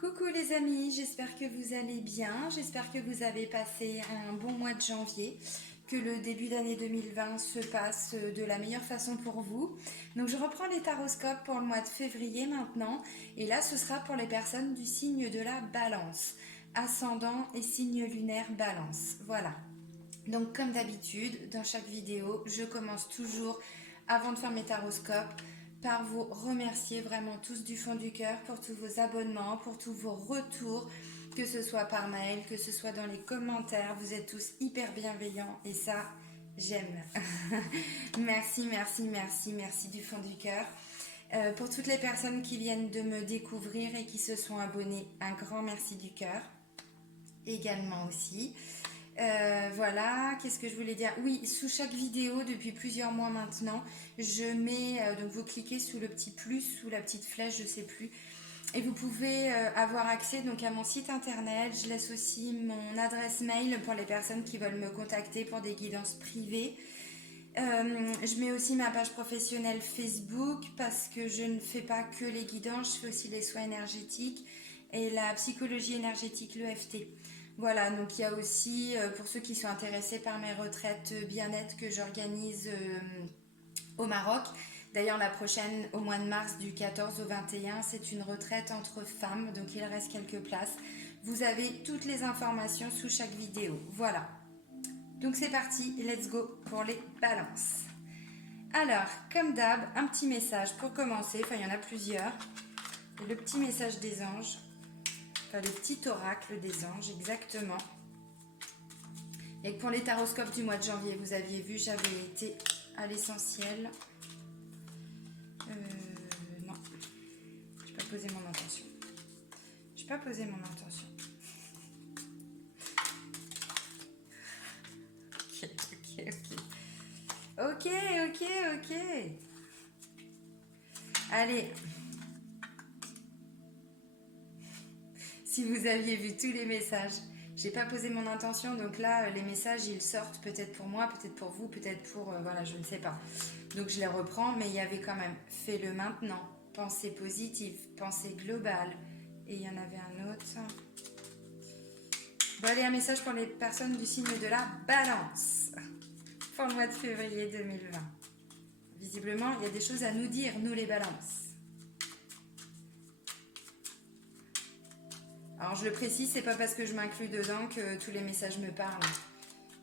Coucou les amis, j'espère que vous allez bien, j'espère que vous avez passé un bon mois de janvier, que le début d'année 2020 se passe de la meilleure façon pour vous. Donc je reprends les taroscopes pour le mois de février maintenant, et là ce sera pour les personnes du signe de la Balance, ascendant et signe lunaire Balance, voilà. Donc comme d'habitude, dans chaque vidéo, je commence toujours, avant de faire mes taroscopes, par vous remercier vraiment tous du fond du cœur pour tous vos abonnements, pour tous vos retours, que ce soit par mail, que ce soit dans les commentaires. Vous êtes tous hyper bienveillants et ça, j'aime. Merci, merci, merci, merci du fond du cœur. Pour toutes les personnes qui viennent de me découvrir et qui se sont abonnées, un grand merci du cœur également aussi. Voilà, qu'est-ce que je voulais dire? Oui, sous chaque vidéo, depuis plusieurs mois maintenant, je mets, donc vous cliquez sous le petit plus, sous la petite flèche, je sais plus, et vous pouvez avoir accès donc à mon site internet. Je laisse aussi mon adresse mail pour les personnes qui veulent me contacter pour des guidances privées. Je mets aussi ma page professionnelle Facebook parce que je ne fais pas que les guidances, je fais aussi les soins énergétiques et la psychologie énergétique, l'EFT. Voilà, donc il y a aussi, pour ceux qui sont intéressés par mes retraites bien-être que j'organise au Maroc. D'ailleurs, la prochaine, au mois de mars, du 14 au 21, c'est une retraite entre femmes, donc il reste quelques places. Vous avez toutes les informations sous chaque vidéo. Voilà. Donc c'est parti, let's go pour les balances. Alors, comme d'hab, un petit message pour commencer, enfin il y en a plusieurs. Le petit message des anges. Enfin, le petit oracle des anges, exactement. Et pour les taroscopes du mois de janvier, vous aviez vu, j'avais été à l'essentiel. Non, je n'ai pas posé mon intention. Je n'ai pas posé mon intention. Ok. Allez. Si vous aviez vu tous les messages, j'ai pas posé mon intention, donc là les messages ils sortent peut-être pour moi, peut-être pour vous, peut-être pour voilà, je ne sais pas. Donc je les reprends, mais il y avait quand même fais-le maintenant, pensée positive, pensée globale, et il y en avait un autre. Bon, allez, un message pour les personnes du signe de la Balance pour le mois de février 2020. Visiblement, il y a des choses à nous dire, nous les Balances. Alors je le précise, c'est pas parce que je m'inclus dedans que tous les messages me parlent.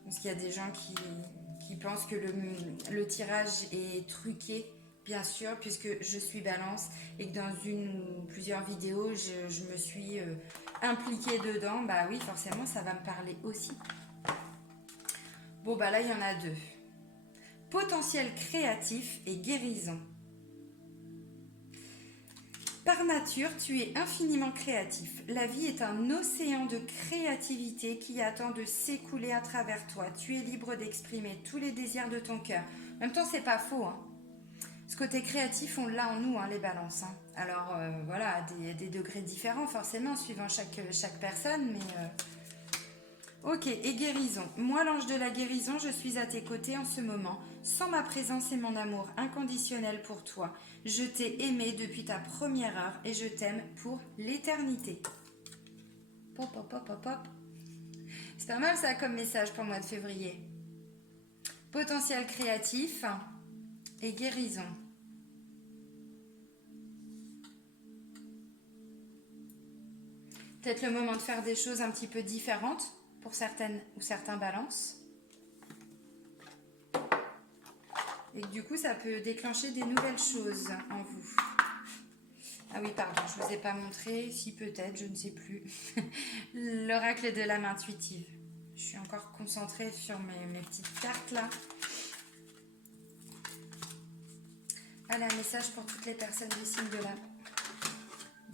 Parce qu'il y a des gens qui pensent que le tirage est truqué, bien sûr, puisque je suis Balance et que dans une ou plusieurs vidéos, je me suis impliquée dedans. Bah oui, forcément, ça va me parler aussi. Bon, bah là, il y en a deux. Potentiel créatif et guérison. Par nature, tu es infiniment créatif. La vie est un océan de créativité qui attend de s'écouler à travers toi. Tu es libre d'exprimer tous les désirs de ton cœur. En même temps, c'est pas faux. Hein. Ce côté créatif, on l'a en nous, hein, les balances. Hein. Alors, voilà, à des degrés différents, forcément, suivant chaque personne, mais... Ok, et guérison. Moi, l'ange de la guérison, je suis à tes côtés en ce moment, sans ma présence et mon amour inconditionnel pour toi. Je t'ai aimé depuis ta première heure et je t'aime pour l'éternité. Pop, pop, pop, pop, pop. C'est pas mal ça comme message pour le mois de février. Potentiel créatif et guérison. Peut-être le moment de faire des choses un petit peu différentes pour certaines ou certains balances. Et que du coup, ça peut déclencher des nouvelles choses en vous. Ah oui, pardon, je ne vous ai pas montré, si peut-être, je ne sais plus. L'oracle de l'âme intuitive. Je suis encore concentrée sur mes petites cartes là. Allez, un message pour toutes les personnes du signe de la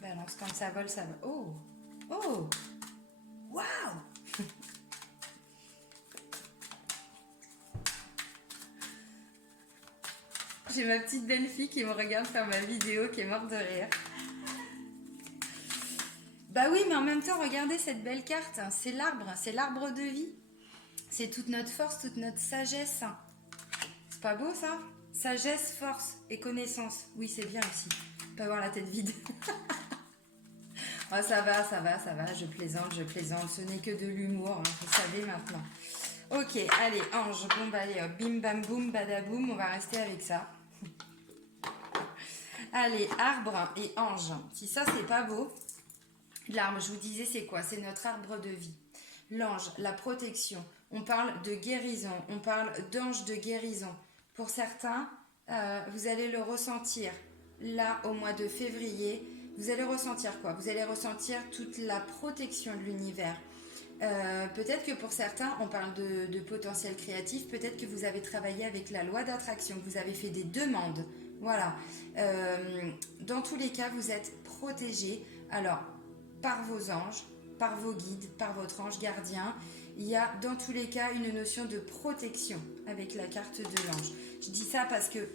Balance. Quand ça vole, ça vole. Oh! Oh! Waouh! J'ai ma petite belle-fille qui me regarde faire ma vidéo, qui est morte de rire. Bah oui, mais en même temps, regardez cette belle carte. C'est l'arbre de vie. C'est toute notre force, toute notre sagesse. C'est pas beau ça? Sagesse, force et connaissance. Oui, c'est bien aussi. Pas avoir la tête vide. Oh, ça va, ça va, ça va, je plaisante, ce n'est que de l'humour, hein, vous savez maintenant. Ok, allez, ange, bon bah allez, hop, bim bam boum, badaboum, on va rester avec ça. Allez, arbre et ange. Si ça, c'est pas beau, l'arbre, je vous disais, c'est quoi? C'est notre arbre de vie. L'ange, la protection. On parle de guérison, on parle d'ange de guérison. Pour certains, vous allez le ressentir. Là, au mois de février, vous allez ressentir quoi? Vous allez ressentir toute la protection de l'univers. Peut-être que pour certains, on parle de potentiel créatif, peut-être que vous avez travaillé avec la loi d'attraction, que vous avez fait des demandes. Voilà. Dans tous les cas, vous êtes protégé. Alors, par vos anges, par vos guides, par votre ange gardien, il y a dans tous les cas une notion de protection avec la carte de l'ange. Je dis ça parce que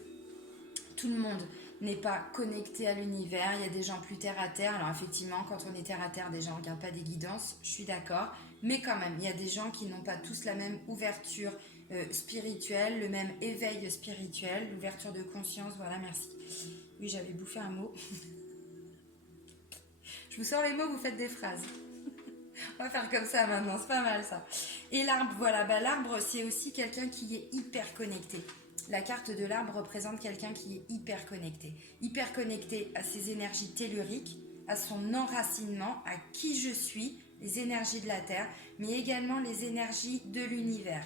tout le monde n'est pas connecté à l'univers, il y a des gens plus terre à terre. Alors effectivement, quand on est terre à terre, déjà on ne regarde pas des guidances, je suis d'accord, mais quand même, il y a des gens qui n'ont pas tous la même ouverture spirituelle, le même éveil spirituel, l'ouverture de conscience, voilà, merci. Oui, j'avais bouffé un mot. Je vous sors les mots, vous faites des phrases. On va faire comme ça maintenant, c'est pas mal ça. Et l'arbre, voilà, bah, l'arbre c'est aussi quelqu'un qui est hyper connecté. La carte de l'arbre représente quelqu'un qui est hyper connecté à ses énergies telluriques, à son enracinement, à qui je suis, les énergies de la Terre, mais également les énergies de l'univers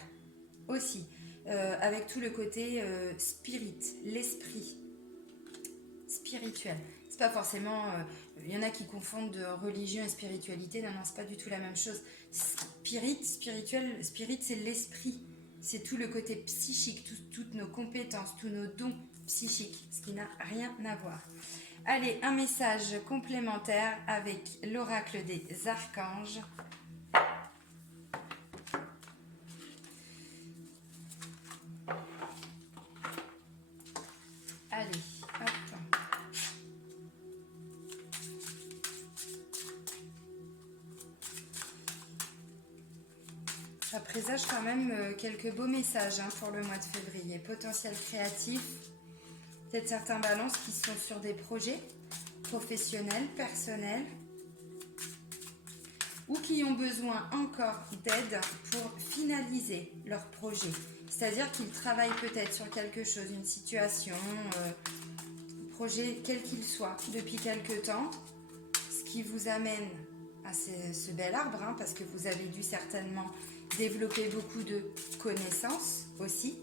aussi, avec tout le côté spirit, l'esprit spirituel. C'est pas forcément... il y en a qui confondent de religion et spiritualité. Non, c'est pas du tout la même chose. Spirit, c'est l'esprit. C'est tout le côté psychique, toutes nos compétences, tous nos dons psychiques, ce qui n'a rien à voir. Allez, un message complémentaire avec l'oracle des archanges. Allez, hop. Ça présage quand même quelques beaux messages pour le mois de février. Potentiel créatif, peut-être certains balances qui sont sur des projets professionnels, personnels, ou qui ont besoin encore d'aide pour finaliser leur projet. C'est-à-dire qu'ils travaillent peut-être sur quelque chose, une situation, projet quel qu'il soit, depuis quelque temps, ce qui vous amène à ce bel arbre, parce que vous avez dû certainement développer beaucoup de connaissances aussi.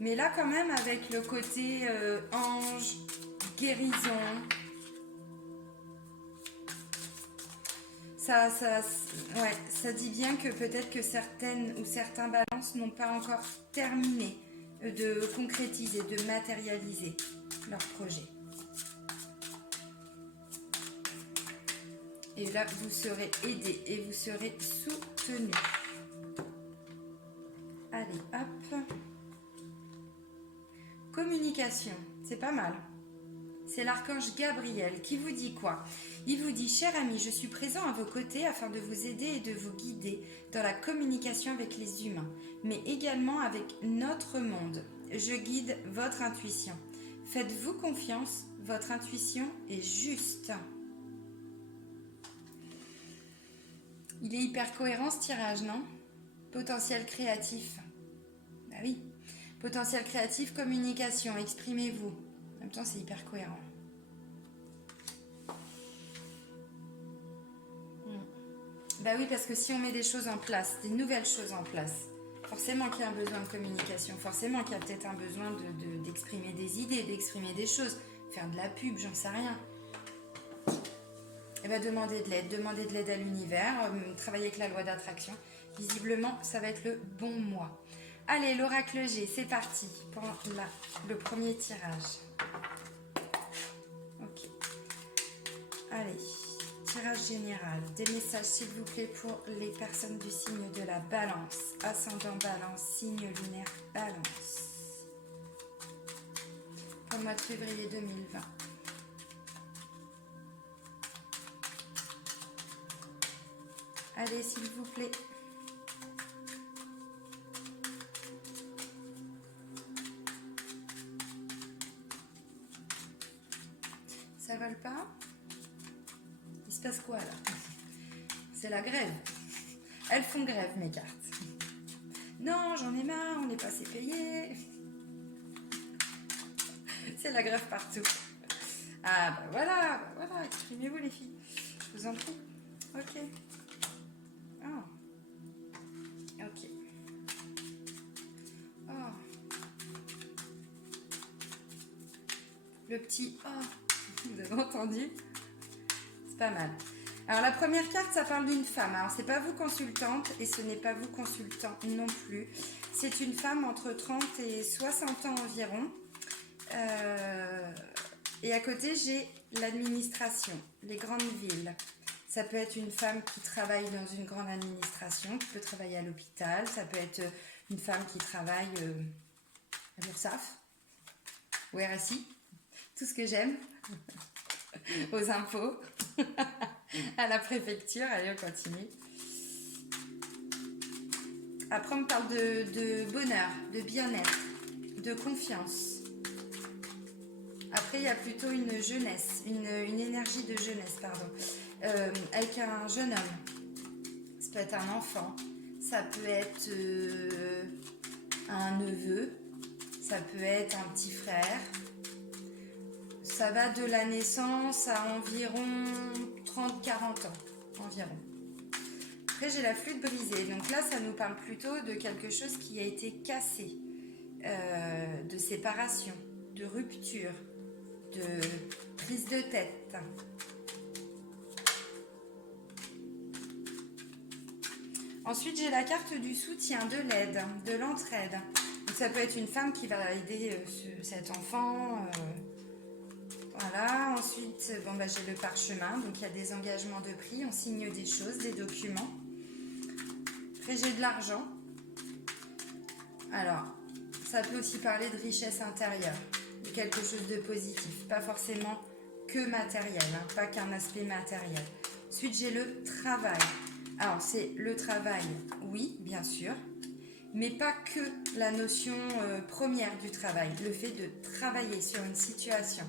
Mais là quand même avec le côté ange, guérison, ça dit bien que peut-être que certaines ou certains balances n'ont pas encore terminé de concrétiser, de matérialiser leur projet. Et là, vous serez aidé et vous serez soutenu. Allez, hop. Communication, c'est pas mal. C'est l'archange Gabriel qui vous dit quoi? Il vous dit, cher ami, je suis présent à vos côtés afin de vous aider et de vous guider dans la communication avec les humains, mais également avec notre monde. Je guide votre intuition. Faites-vous confiance, votre intuition est juste. Il est hyper cohérent ce tirage, non? Potentiel créatif. Bah oui. Potentiel créatif, communication, exprimez-vous. En même temps, c'est hyper cohérent. Bah oui, parce que si on met des choses en place, des nouvelles choses en place, forcément qu'il y a un besoin de communication, forcément qu'il y a peut-être un besoin d'exprimer des idées, d'exprimer des choses, faire de la pub, j'en sais rien. Et bien, demandez de l'aide à l'univers, travailler avec la loi d'attraction. Visiblement, ça va être le bon mois. Allez, l'oracle G, c'est parti pour le premier tirage. Ok. Allez, tirage général. Des messages, s'il vous plaît, pour les personnes du signe de la balance. Ascendant balance, signe lunaire balance. Pour le mois de février 2020. Allez, s'il vous plaît. Ça vole pas? passe quoi là? C'est la grève. Elles font grève, mes cartes. Non, j'en ai marre, on n'est pas assez payé. C'est la grève partout. Ah bah voilà, exprimez-vous les filles. Je vous en prie. Ok. Oh. Ok. Oh. Le petit oh. Vous avez entendu? C'est pas mal. Alors la première carte, ça parle d'une femme. Alors c'est pas vous consultante et ce n'est pas vous consultant non plus. C'est une femme entre 30 et 60 ans environ. Et à côté, j'ai l'administration, les grandes villes. Ça peut être une femme qui travaille dans une grande administration, qui peut travailler à l'hôpital. Ça peut être une femme qui travaille à l'URSSAF, au RSI, tout ce que j'aime, aux impôts, à la préfecture. Allez, on continue. Après, on me parle de bonheur, de bien-être, de confiance. Après, il y a plutôt une jeunesse, une énergie de jeunesse, pardon, avec un jeune homme. Ça peut être un enfant, ça peut être un neveu, ça peut être un petit frère. Ça va de la naissance à environ 30-40 ans, environ. Après, j'ai la flûte brisée. Donc là, ça nous parle plutôt de quelque chose qui a été cassé, de séparation, de rupture, de prise de tête. Ensuite, j'ai la carte du soutien, de l'aide, de l'entraide. Donc, ça peut être une femme qui va aider cet enfant. Voilà. Ensuite, j'ai le parchemin. Donc, il y a des engagements de prix. On signe des choses, des documents. Après, j'ai de l'argent. Alors, ça peut aussi parler de richesse intérieure, de quelque chose de positif. Pas forcément que matériel, hein, pas qu'un aspect matériel. Ensuite, j'ai le travail. Alors, c'est le travail, oui, bien sûr, mais pas que la notion première du travail. Le fait de travailler sur une situation,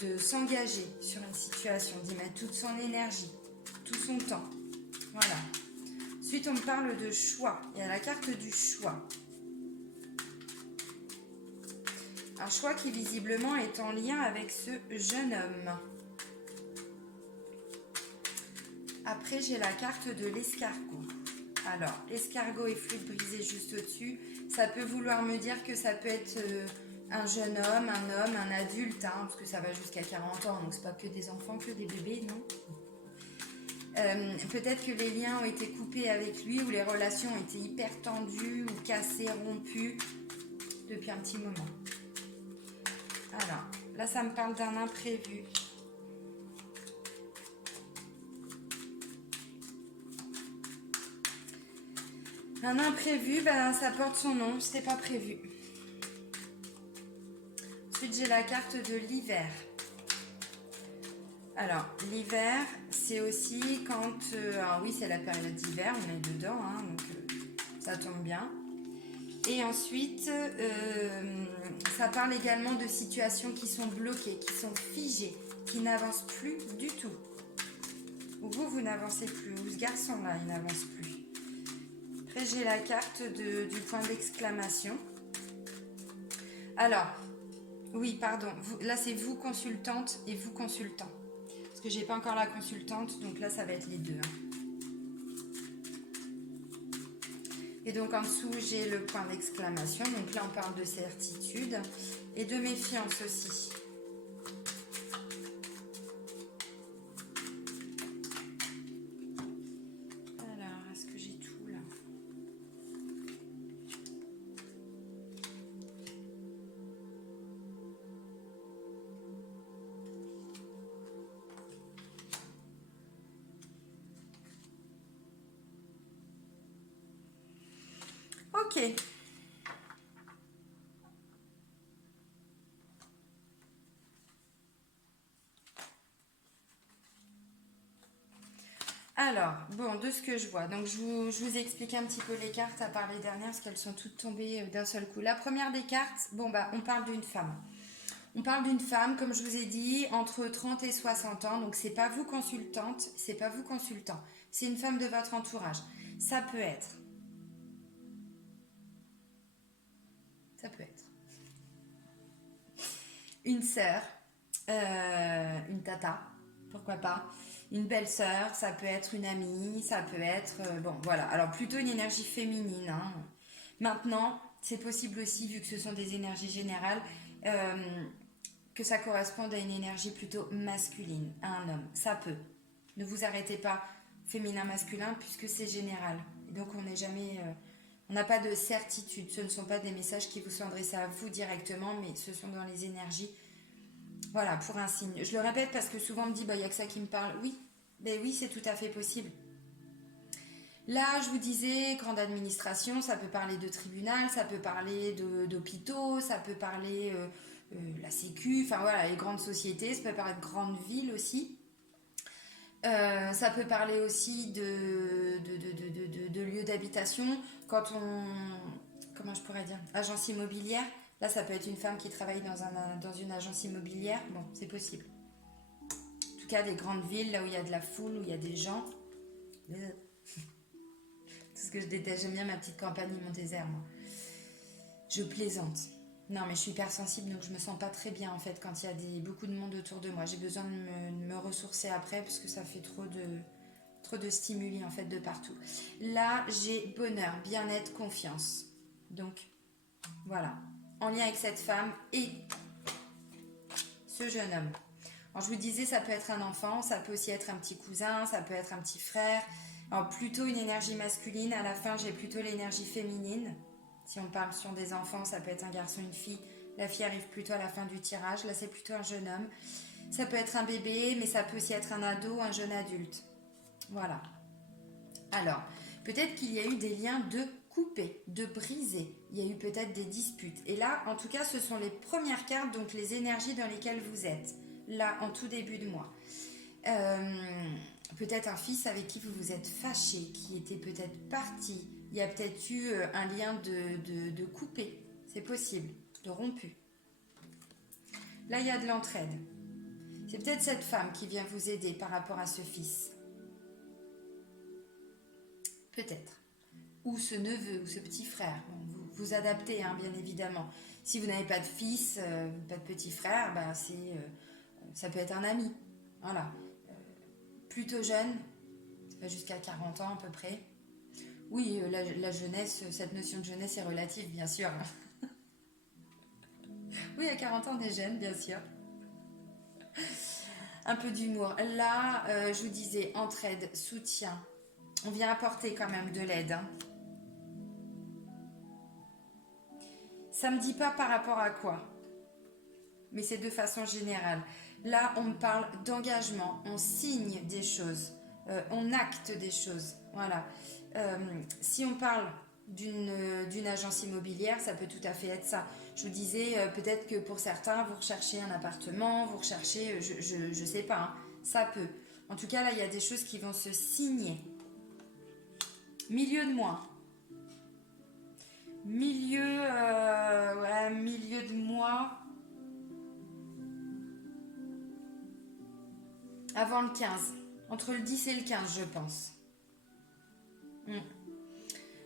de s'engager sur une situation, d'y mettre toute son énergie, tout son temps. Voilà. Ensuite, on me parle de choix. Il y a la carte du choix. Un choix qui visiblement est en lien avec ce jeune homme. Après, j'ai la carte de l'escargot. Alors, escargot et flûte brisée juste au-dessus, ça peut vouloir me dire que ça peut être un jeune homme, un adulte, hein, parce que ça va jusqu'à 40 ans, donc c'est pas que des enfants, que des bébés, non. Peut-être que les liens ont été coupés avec lui, ou les relations ont été hyper tendues, ou cassées, rompues, depuis un petit moment. Alors, là, ça me parle d'un imprévu. Un imprévu, ça porte son nom, c'était pas prévu. Ensuite, j'ai la carte de l'hiver. Alors, l'hiver, c'est aussi quand... alors oui, c'est la période d'hiver, on est dedans, hein, donc ça tombe bien. Et ensuite, ça parle également de situations qui sont bloquées, qui sont figées, qui n'avancent plus du tout. Ou vous n'avancez plus, ou ce garçon-là, il n'avance plus. Après, j'ai la carte du point d'exclamation. Alors, oui, pardon, là c'est vous consultante et vous consultant. Parce que j'ai pas encore la consultante, donc là ça va être les deux. Et donc en dessous, j'ai le point d'exclamation. Donc là, on parle de certitude et de méfiance aussi. Alors, est-ce que j'ai tout là? Ok. Alors, bon, de ce que je vois, donc je vous ai expliqué un petit peu les cartes à part les dernières, parce qu'elles sont toutes tombées d'un seul coup. La première des cartes, on parle d'une femme. On parle d'une femme, comme je vous ai dit, entre 30 et 60 ans. Donc, c'est pas vous consultante, c'est pas vous consultant. C'est une femme de votre entourage. Ça peut être. Ça peut être une sœur, une tata, pourquoi pas. Une belle-sœur, ça peut être une amie, ça peut être... bon, voilà. Alors, plutôt une énergie féminine. Hein. Maintenant, c'est possible aussi, vu que ce sont des énergies générales, que ça corresponde à une énergie plutôt masculine, à un homme. Ça peut. Ne vous arrêtez pas féminin-masculin, puisque c'est général. Et donc, on n'est jamais... on n'a pas de certitude. Ce ne sont pas des messages qui vous sont adressés à vous directement, mais ce sont dans les énergies. Voilà, pour un signe. Je le répète parce que souvent on me dit, bah, il n'y a que ça qui me parle. Oui, ben oui, c'est tout à fait possible. Là, je vous disais, grande administration, ça peut parler de tribunal, ça peut parler d'hôpitaux, ça peut parler la sécu, enfin voilà, les grandes sociétés, ça peut parler de grandes villes aussi. Ça peut parler aussi de lieux d'habitation. Quand on... Comment je pourrais dire? Agence immobilière. Là, ça peut être une femme qui travaille dans une agence immobilière. Bon, c'est possible. En tout cas, des grandes villes, là où il y a de la foule, où il y a des gens. Tout ce que je déteste, j'aime bien ma petite campagne Montésert, moi. Je plaisante. Non, mais je suis hypersensible, donc je me sens pas très bien, en fait, quand il y a beaucoup de monde autour de moi. J'ai besoin de me ressourcer après, parce que ça fait trop de stimuli, en fait, de partout. Là, j'ai bonheur, bien-être, confiance. Donc, voilà. En lien avec cette femme et ce jeune homme. Alors, je vous disais, ça peut être un enfant, ça peut aussi être un petit cousin, ça peut être un petit frère. Alors, plutôt une énergie masculine. À la fin, j'ai plutôt l'énergie féminine. Si on parle sur des enfants, ça peut être un garçon, une fille. La fille arrive plutôt à la fin du tirage. Là, c'est plutôt un jeune homme. Ça peut être un bébé, mais ça peut aussi être un ado, un jeune adulte. Voilà. Alors, peut-être qu'il y a eu des liens de coupés, de brisés. Il y a eu peut-être des disputes. Et là, en tout cas, ce sont les premières cartes, donc les énergies dans lesquelles vous êtes. Là, en tout début de mois. Peut-être un fils avec qui vous vous êtes fâché, qui était peut-être parti. Il y a peut-être eu un lien de coupé. C'est possible, de rompu. Là, il y a de l'entraide. C'est peut-être cette femme qui vient vous aider par rapport à ce fils. Peut-être. Ou ce neveu, ou ce petit frère. Bon, vous adaptez, hein, bien évidemment. Si vous n'avez pas de fils, pas de petit frère, ben ça peut être un ami. Voilà. Plutôt jeune, c'est pas jusqu'à 40 ans à peu près. Oui, la jeunesse, cette notion de jeunesse est relative, bien sûr. Oui, à 40 ans, on est jeune, bien sûr. Un peu d'humour. Là, je vous disais, entraide, soutien. On vient apporter quand même de l'aide. Hein. Ça me dit pas par rapport à quoi, mais c'est de façon générale. Là, on me parle d'engagement, on signe des choses, on acte des choses. Voilà. Si on parle d'une agence immobilière, ça peut tout à fait être ça. Je vous disais, peut-être que pour certains, vous recherchez un appartement, vous recherchez, je sais pas, hein, ça peut. En tout cas, là, il y a des choses qui vont se signer. Milieu de mois. Milieu de mois. Avant le 15. Entre le 10 et le 15, je pense.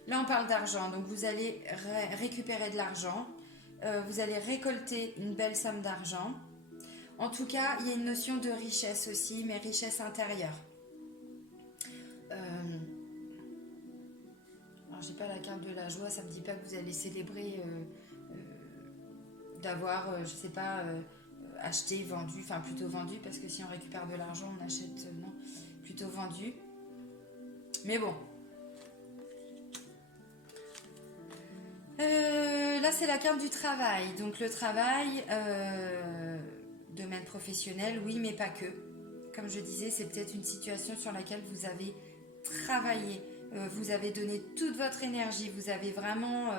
Là, on parle d'argent. Donc, vous allez récupérer de l'argent. Vous allez récolter une belle somme d'argent. En tout cas, il y a une notion de richesse aussi, mais richesse intérieure. Alors, j'ai pas la carte de la joie. Ça me dit pas que vous allez célébrer d'avoir, je sais pas, acheté, vendu. Enfin, plutôt vendu, parce que si on récupère de l'argent, on achète, non, plutôt vendu. Mais bon. Là, c'est la carte du travail. Donc, le travail, domaine professionnel, oui, mais pas que. Comme je disais, c'est peut-être une situation sur laquelle vous avez travaillé. Vous avez donné toute votre énergie. Vous avez vraiment...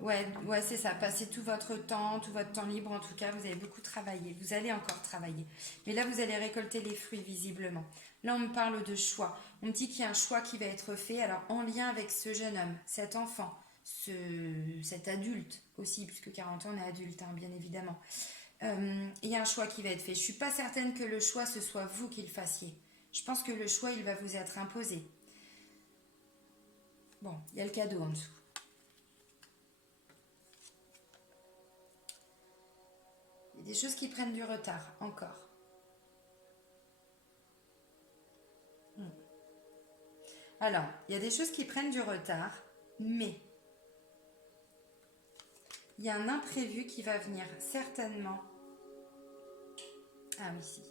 ouais, c'est ça. Passé tout votre temps libre, en tout cas, vous avez beaucoup travaillé. Vous allez encore travailler. Mais là, vous allez récolter les fruits, visiblement. Là, on me parle de choix. On me dit qu'il y a un choix qui va être fait, alors en lien avec ce jeune homme, cet enfant, cet adulte aussi, puisque 40 ans, on est adulte, hein, bien évidemment. Il y a un choix qui va être fait. Je ne suis pas certaine que le choix, ce soit vous qui le fassiez. Je pense que le choix, il va vous être imposé. Bon, il y a le cadeau en dessous. Il y a des choses qui prennent du retard, encore. Alors, il y a des choses qui prennent du retard, mais il y a un imprévu qui va venir, certainement. Ah oui, si.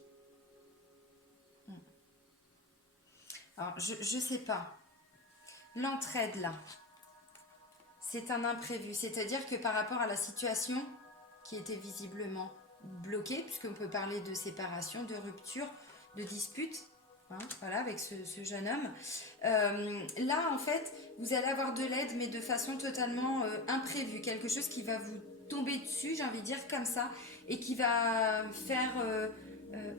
Alors, je sais pas. L'entraide, là, c'est un imprévu. C'est-à-dire que par rapport à la situation qui était visiblement bloquée, puisqu'on peut parler de séparation, de rupture, de dispute, hein, voilà, avec ce jeune homme. Là, en fait, vous allez avoir de l'aide, mais de façon totalement imprévue. Quelque chose qui va vous tomber dessus, j'ai envie de dire comme ça, et qui va faire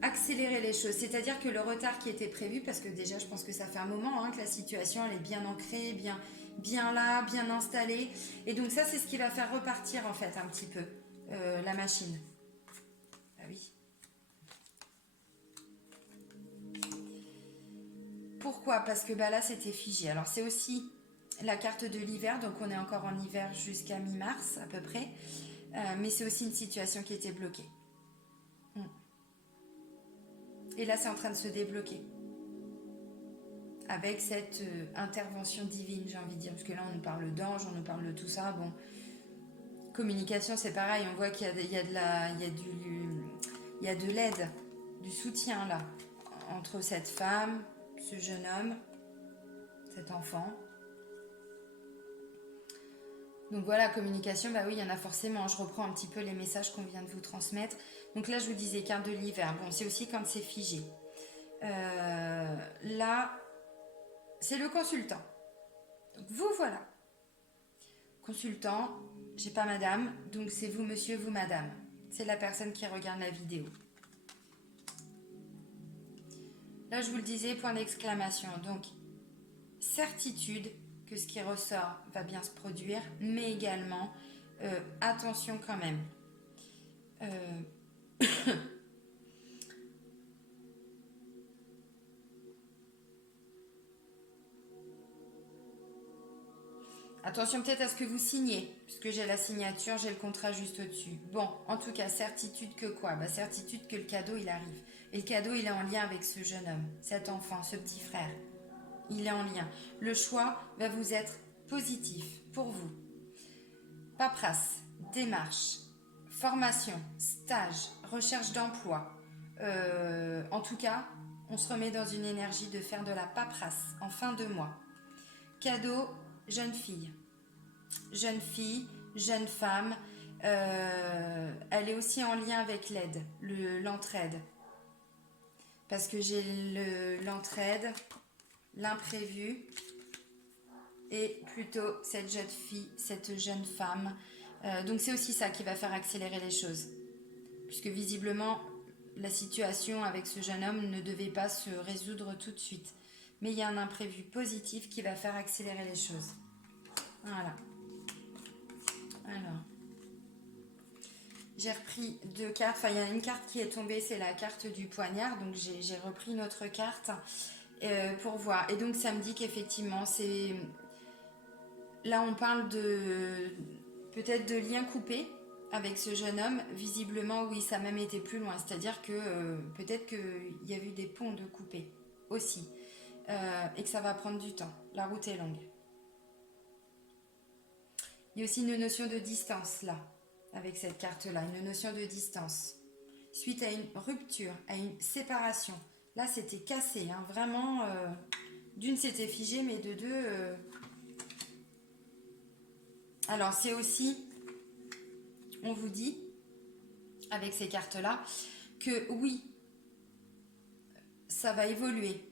accélérer les choses. C'est-à-dire que le retard qui était prévu, parce que déjà, je pense que ça fait un moment hein, que la situation, elle est bien ancrée, bien là, bien installée. Et donc ça, c'est ce qui va faire repartir, en fait, un petit peu la machine. Ah oui. Pourquoi? Parce que bah, là, c'était figé. Alors, c'est aussi la carte de l'hiver, donc on est encore en hiver jusqu'à mi-mars, à peu près. Mais c'est aussi une situation qui était bloquée. Et là, c'est en train de se débloquer. Avec cette intervention divine, j'ai envie de dire. Parce que là, on nous parle d'ange, on nous parle de tout ça. Bon, communication, c'est pareil. On voit qu'il y a de l'aide, du soutien, là, entre cette femme, ce jeune homme, cet enfant. Donc voilà, communication, bah oui, il y en a forcément. Je reprends un petit peu les messages qu'on vient de vous transmettre. Donc là, je vous disais carte de l'hiver. Bon, c'est aussi quand c'est figé. Là, c'est le consultant. Donc vous, voilà. Consultant, j'ai pas madame, donc c'est vous monsieur, vous madame. C'est la personne qui regarde la vidéo. Là, je vous le disais, point d'exclamation. Donc, certitude que ce qui ressort va bien se produire, mais également, attention quand même. Attention peut-être à ce que vous signez, puisque j'ai la signature, j'ai le contrat juste au-dessus. Bon, en tout cas, certitude que quoi? Bah, certitude que le cadeau, il arrive. Et le cadeau, il est en lien avec ce jeune homme, cet enfant, ce petit frère. Il est en lien. Le choix va vous être positif pour vous. Paperasse, démarche, formation, stage, recherche d'emploi. En tout cas, on se remet dans une énergie de faire de la paperasse en fin de mois. Cadeau, jeune fille, jeune femme. Elle est aussi en lien avec l'aide, l'entraide. Parce que j'ai l'entraide, l'imprévu et plutôt cette jeune fille, cette jeune femme. Donc c'est aussi ça qui va faire accélérer les choses. Puisque visiblement, la situation avec ce jeune homme ne devait pas se résoudre tout de suite. Mais il y a un imprévu positif qui va faire accélérer les choses. Voilà. Alors, j'ai repris deux cartes. Enfin, il y a une carte qui est tombée, c'est la carte du poignard. Donc, j'ai repris une autre carte pour voir. Et donc, ça me dit qu'effectivement, c'est... Là, on parle de... peut-être de liens coupés avec ce jeune homme. Visiblement, oui, ça a même été plus loin. C'est-à-dire que peut-être qu'il y a eu des ponts de coupés aussi. Et que ça va prendre du temps. La route est longue. Il y a aussi une notion de distance là, avec cette carte-là, une notion de distance. Suite à une rupture, à une séparation. Là, c'était cassé, hein, vraiment. D'une, c'était figé, mais de deux... Alors, c'est aussi, on vous dit, avec ces cartes-là, que oui, ça va évoluer.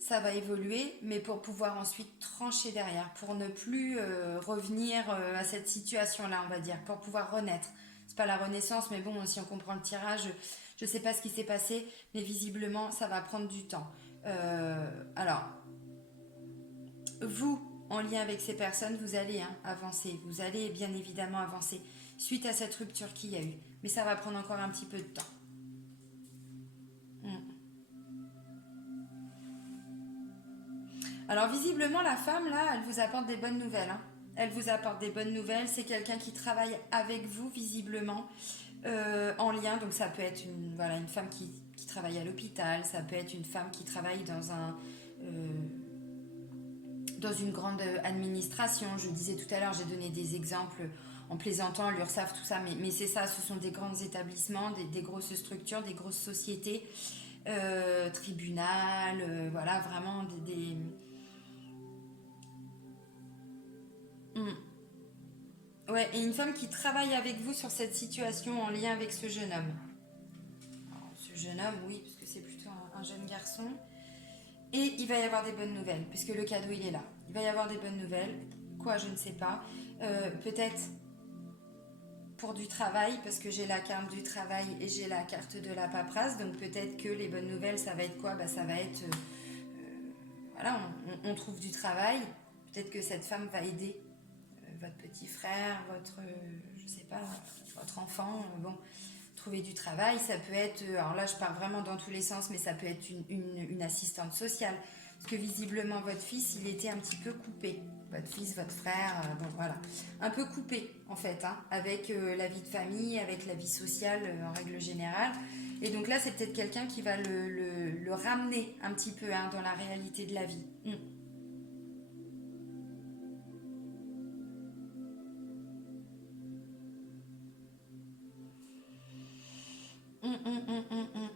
Ça va évoluer, mais pour pouvoir ensuite trancher derrière, pour ne plus revenir à cette situation-là, on va dire, pour pouvoir renaître. C'est pas la renaissance, mais bon, si on comprend le tirage, je sais pas ce qui s'est passé, mais visiblement, ça va prendre du temps. Alors, vous, en lien avec ces personnes, vous allez avancer, vous allez bien évidemment avancer suite à cette rupture qu'il y a eu. Mais ça va prendre encore un petit peu de temps. Alors visiblement la femme là, elle vous apporte des bonnes nouvelles. Hein. Elle vous apporte des bonnes nouvelles. C'est quelqu'un qui travaille avec vous visiblement en lien. Donc ça peut être une femme qui travaille à l'hôpital. Ça peut être une femme qui travaille dans une grande administration. Je disais tout à l'heure, j'ai donné des exemples en plaisantant, l'URSSAF, tout ça. Mais c'est ça, ce sont des grands établissements, des grosses structures, des grosses sociétés, tribunal, voilà, vraiment des. Ouais, et une femme qui travaille avec vous sur cette situation en lien avec ce jeune homme. Alors, ce jeune homme, oui, parce que c'est plutôt un jeune garçon. Et il va y avoir des bonnes nouvelles, puisque le cadeau, il est là. Il va y avoir des bonnes nouvelles. Quoi, je ne sais pas. Peut-être pour du travail, parce que j'ai la carte du travail et j'ai la carte de la paperasse. Donc peut-être que les bonnes nouvelles, ça va être quoi? Ça va être... voilà, on trouve du travail. Peut-être que cette femme va aider votre petit frère, je sais pas, votre enfant, bon, trouver du travail, ça peut être, alors là je pars vraiment dans tous les sens, mais ça peut être une assistante sociale, parce que visiblement votre fils, il était un petit peu coupé, votre fils, votre frère, bon voilà, un peu coupé en fait, hein, avec la vie de famille, avec la vie sociale en règle générale, et donc là c'est peut-être quelqu'un qui va le ramener un petit peu hein, dans la réalité de la vie. Hum, hum, hum, hum, hum.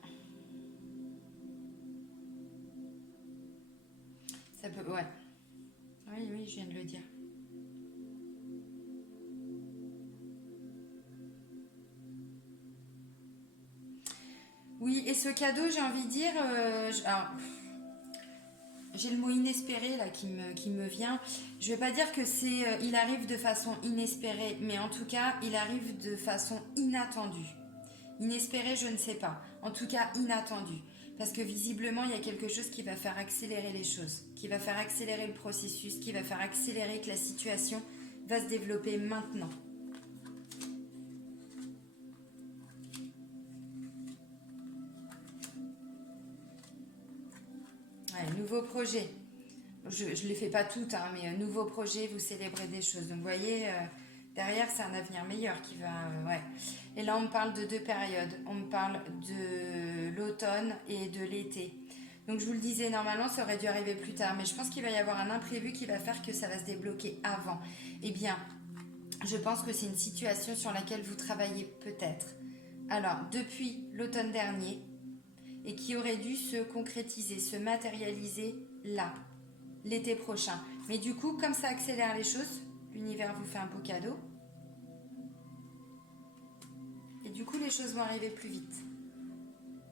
Ça peut, ouais. Oui, oui, je viens de le dire. Oui, et ce cadeau, j'ai envie de dire, alors, j'ai le mot inespéré là qui me vient. Je vais pas dire que il arrive de façon inespérée, mais en tout cas, il arrive de façon inattendue. Inespéré, je ne sais pas. En tout cas, inattendu. Parce que visiblement, il y a quelque chose qui va faire accélérer les choses, qui va faire accélérer le processus, qui va faire accélérer que la situation va se développer maintenant. Ouais, nouveau projet. Je ne les fais pas toutes, hein, mais nouveau projet, vous célébrez des choses. Donc vous voyez, derrière, c'est un avenir meilleur qui va... ouais. Et là, on me parle de deux périodes. On me parle de l'automne et de l'été. Donc je vous le disais, normalement, ça aurait dû arriver plus tard. Mais je pense qu'il va y avoir un imprévu qui va faire que ça va se débloquer avant. Eh bien, je pense que c'est une situation sur laquelle vous travaillez peut-être. Alors, depuis l'automne dernier, et qui aurait dû se concrétiser, se matérialiser là, l'été prochain. Mais du coup, comme ça accélère les choses, l'univers vous fait un beau cadeau. Et du coup, les choses vont arriver plus vite.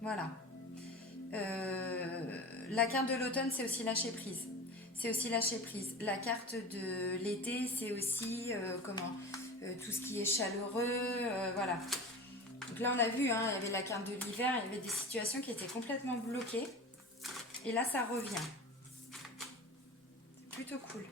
Voilà. La carte de l'automne, c'est aussi lâcher prise. C'est aussi lâcher prise. La carte de l'été, c'est aussi tout ce qui est chaleureux. Voilà. Donc là, on a vu, hein, il y avait la carte de l'hiver, il y avait des situations qui étaient complètement bloquées. Et là, ça revient. C'est plutôt cool.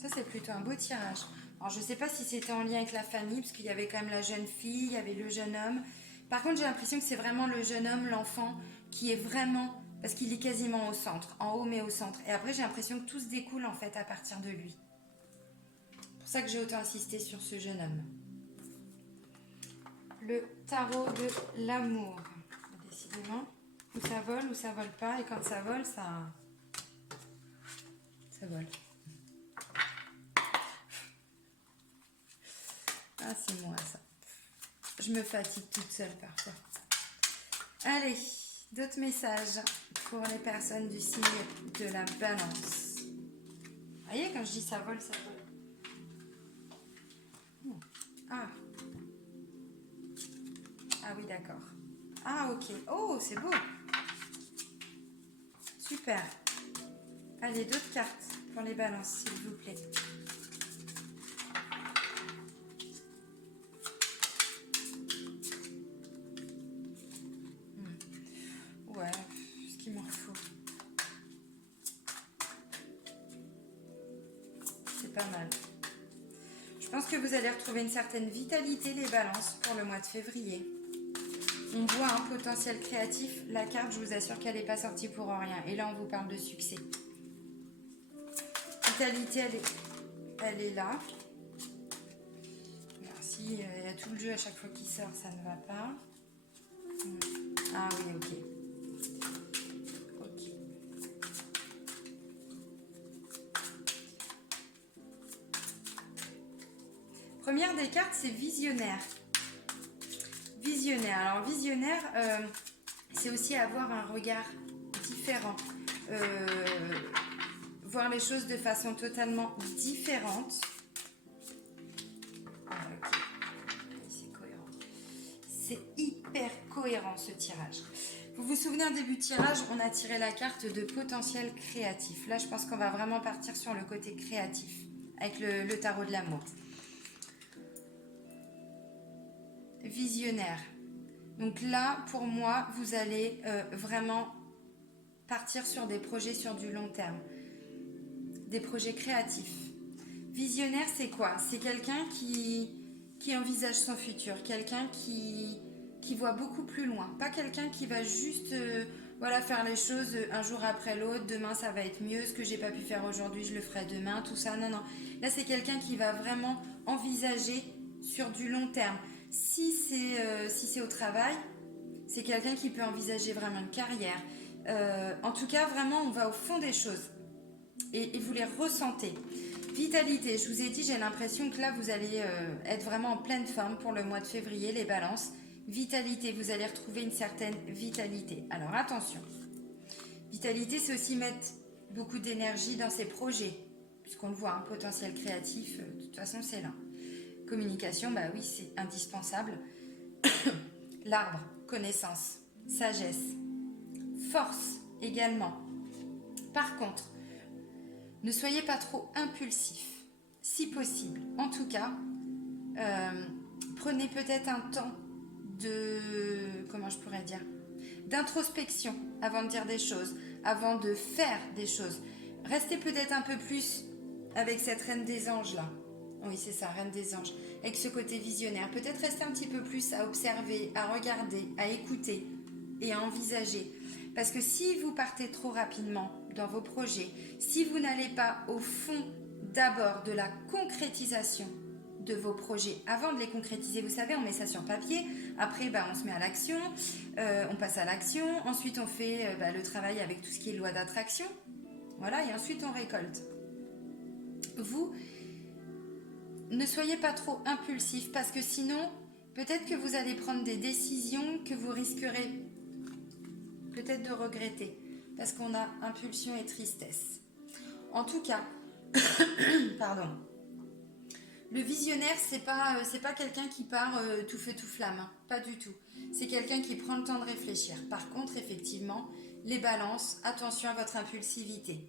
Ça, c'est plutôt un beau tirage. Alors, je ne sais pas si c'était en lien avec la famille, parce qu'il y avait quand même la jeune fille, il y avait le jeune homme. Par contre, j'ai l'impression que c'est vraiment le jeune homme, l'enfant, qui est vraiment... Parce qu'il est quasiment au centre, en haut mais au centre. Et après, j'ai l'impression que tout se découle en fait à partir de lui. C'est pour ça que j'ai autant insisté sur ce jeune homme. Le tarot de l'amour. Décidément, où ça vole pas. Et quand ça vole, ça vole. Ah, c'est moi ça. Je me fatigue toute seule parfois. Allez, d'autres messages pour les personnes du signe de la balance. Vous voyez, quand je dis ça vole, ça vole. Ah. Ah oui, d'accord. Ah, ok. Oh, c'est beau. Super. Allez, d'autres cartes pour les balances, s'il vous plaît. Ouais, ce qu'il m'en faut. C'est pas mal. Je Je pense que vous allez retrouver une certaine vitalité, les balances, pour le mois de février. On voit un potentiel créatif. La carte, je vous assure qu'elle n'est pas sortie pour rien. Et là, on vous parle de succès. Vitalité, elle est là. Alors, si il y a tout le jeu à chaque fois qu'il sort, ça ne va pas. Ah oui, ok. Ok. Première des cartes, c'est visionnaire. Visionnaire. Alors, visionnaire, c'est aussi avoir un regard différent. Voir les choses de façon totalement différente. Ok. C'est cohérent. C'est hyper cohérent ce tirage. Vous vous souvenez, en début de tirage, on a tiré la carte de potentiel créatif. Là, je pense qu'on va vraiment partir sur le côté créatif avec le tarot de l'amour. Visionnaire. Donc là, pour moi, vous allez vraiment partir sur des projets sur du long terme. Des projets créatifs. Visionnaire, c'est quoi? C'est quelqu'un qui envisage son futur, quelqu'un qui voit beaucoup plus loin, pas quelqu'un qui va juste voilà, faire les choses un jour après l'autre, demain ça va être mieux, ce que j'ai pas pu faire aujourd'hui, je le ferai demain, tout ça, non, non. Là, c'est quelqu'un qui va vraiment envisager sur du long terme. Si c'est au travail, c'est quelqu'un qui peut envisager vraiment une carrière. En tout cas, vraiment, on va au fond des choses. Et vous les ressentez. Vitalité, je vous ai dit, j'ai l'impression que là, vous allez être vraiment en pleine forme pour le mois de février, les balances. Vitalité, vous allez retrouver une certaine vitalité. Alors attention, vitalité, c'est aussi mettre beaucoup d'énergie dans ses projets, puisqu'on le voit, un potentiel créatif, de toute façon, c'est là. Communication, bah oui, c'est indispensable. L'arbre, connaissance, sagesse, force également. Par contre, ne soyez pas trop impulsif, si possible. En tout cas, prenez peut-être un temps d'introspection avant de dire des choses, avant de faire des choses. Restez peut-être un peu plus avec cette reine des anges là. Oui, c'est ça, reine des anges. Avec ce côté visionnaire. Peut-être rester un petit peu plus à observer, à regarder, à écouter et à envisager. Parce que si vous partez trop rapidement dans vos projets, si vous n'allez pas au fond d'abord de la concrétisation de vos projets, avant de les concrétiser, vous savez, on met ça sur papier, après on se met à l'action, on passe à l'action, ensuite on fait le travail avec tout ce qui est loi d'attraction, voilà, et ensuite on récolte. Vous ne soyez pas trop impulsif, parce que sinon, peut-être que vous allez prendre des décisions que vous risquerez peut-être de regretter, parce qu'on a impulsion et tristesse. En tout cas, pardon, le visionnaire, c'est pas quelqu'un qui part tout feu tout flamme, hein, pas du tout. C'est quelqu'un qui prend le temps de réfléchir. Par contre, effectivement, les balances, attention à votre impulsivité.